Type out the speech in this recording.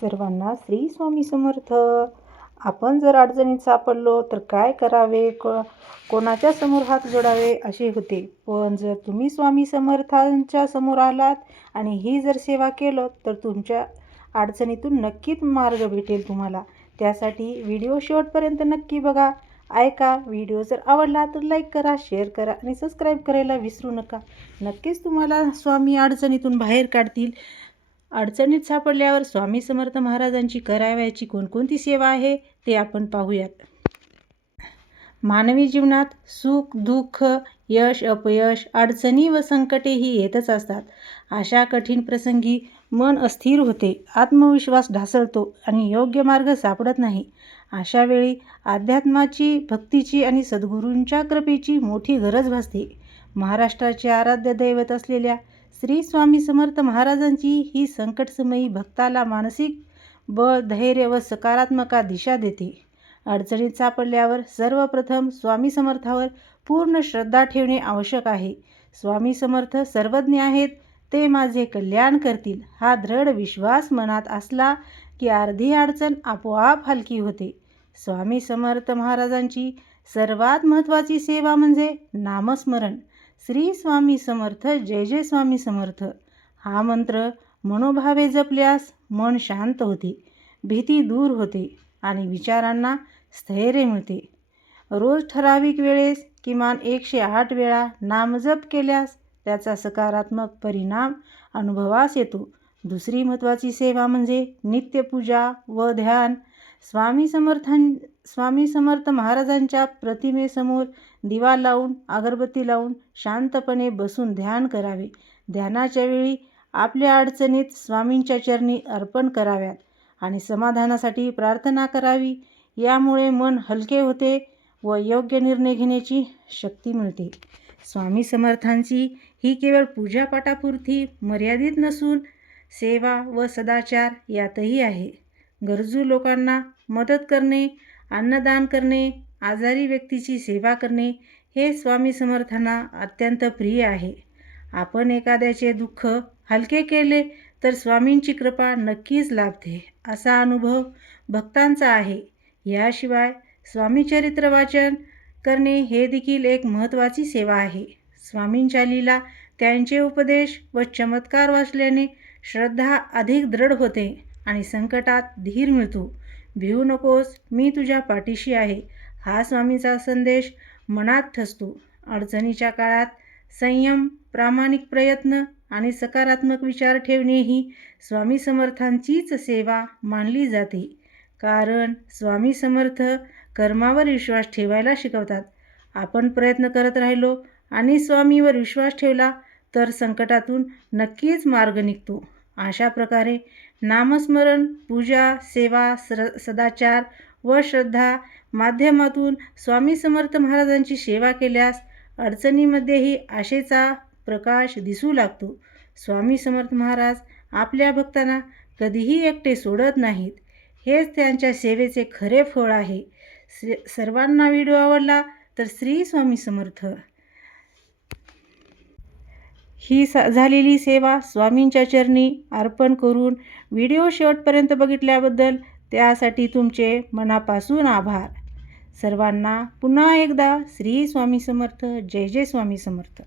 सर्वांना श्री स्वामी समर्थ. आपण जर अडचणीत सापडलो तर काय करावे, कोणाच्या समोर हात जोडावे असे होते. पण जर तुम्ही स्वामी समर्थांच्या समोर आलात आणि ही जर सेवा केलं तर तुमच्या अडचणीतून नक्कीच मार्ग भेटेल तुम्हाला. त्यासाठी व्हिडिओ शेवटपर्यंत नक्की बघा, ऐका. व्हिडिओ जर आवडला तर लाईक करा, शेअर करा आणि सबस्क्राईब करायला विसरू नका. नक्कीच तुम्हाला स्वामी अडचणीतून बाहेर काढतील. अडचणीत सापडल्यावर स्वामी समर्थ महाराजांची करावयाची कोणकोणती सेवा आहे ते आपण पाहूयात. मानवी जीवनात सुख दुःख, यश अपयश, अडचणी व संकटे ही येतच असतात. अशा कठीण प्रसंगी मन अस्थिर होते, आत्मविश्वास ढासळतो आणि योग्य मार्ग सापडत नाही. अशा वेळी अध्यात्माची, भक्तीची आणि सद्गुरूंच्या कृपेची मोठी गरज भासते. महाराष्ट्राचे आराध्य दैवत असलेल्या श्री स्वामी समर्थ महाराजांची ही संकटसमयी भक्ताला मानसिक बळ, धैर्य व सकारात्मक दिशा देते. अडचणीत सापडल्यावर सर्वप्रथम स्वामी समर्थावर पूर्ण श्रद्धा ठेवणे आवश्यक आहे. स्वामी समर्थ सर्वज्ञ आहेत, ते माझे कल्याण करतील हा दृढ विश्वास मनात असला की अर्धी अडचण आपोआप हलकी होते. स्वामी समर्थ महाराजांची सर्वात महत्त्वाची सेवा म्हणजे नामस्मरण. श्री स्वामी समर्थ, जय जय स्वामी समर्थ हा मंत्र मनोभावे जपल्यास मन शांत होते, भीती दूर होते आणि विचारांना स्थैर्य मिळते. रोज ठराविक वेळेस किमान 108 वेळा नामजप केल्यास त्याचा सकारात्मक परिणाम अनुभवास येतो. दुसरी महत्त्वाची सेवा म्हणजे नित्यपूजा व ध्यान. स्वामी समर्थ महाराजांच्या प्रतिमेसमोर दिवा लावून, अगरबत्ती लावून शांतपणे बसून ध्यान करावे. ध्यानाच्या वेळी आपल्या अडचणीत स्वामींच्या चरणी अर्पण कराव्यात आणि समाधानासाठी प्रार्थना करावी. यामुळे मन हलके होते व योग्य निर्णय घेण्याची शक्ती मिळते. स्वामी समर्थांची ही केवळ पूजापाठापुरती मर्यादित नसून सेवा व सदाचार यातही आहे. गरजू लोकांना मदत करणे, अन्नदान करणे, आजारी व्यक्तीची सेवा करणे हे स्वामी समर्थांना अत्यंत प्रिय आहे. आपण एखाद्याचे दुःख हलके केले तर स्वामींची कृपा नक्कीच लाभते असा अनुभव भक्तांचा आहे. याशिवाय स्वामी चरित्र वाचन करणे हे देखील एक महत्त्वाची सेवा आहे. स्वामींच्या लीला, त्यांचे उपदेश व चमत्कार वाचल्याने श्रद्धा अधिक दृढ होते आणि संकटात धीर मिळतो. भिवू नकोस, मी तुझ्या पाठीशी आहे हा स्वामींचा संदेश मनात ठसतो. अडचणीच्या काळात संयम, प्रामाणिक प्रयत्न आणि सकारात्मक विचार ठेवणे ही स्वामी समर्थांचीच सेवा मानली जाते. कारण स्वामी समर्थ कर्मावर विश्वास ठेवायला शिकवतात. आपण प्रयत्न करत राहिलो आणि स्वामीवर विश्वास ठेवला तर संकटातून नक्कीच मार्ग निघतो. अशा प्रकारे नामस्मरण, पूजा, सेवा, सदाचार व श्रद्धा माध्यमातून स्वामी समर्थ महाराजांची सेवा केल्यास अडचणीमध्येही आशेचा प्रकाश दिसू लागतो. स्वामी समर्थ महाराज आपल्या भक्तांना कधीही एकटे सोडत नाहीत. हेच त्यांच्या सेवेचे खरे फळ आहे. सर्वांना व्हिडिओ आवडला तर श्री स्वामी समर्थ ही झालेली सेवा स्वामींच्या चरणी अर्पण करून व्हिडिओ शेवटपर्यंत बघितल्याबद्दल त्यासाठी तुमचे मनापासून आभार. सर्वांना पुन्हा एकदा श्री स्वामी समर्थ, जय जय स्वामी समर्थ.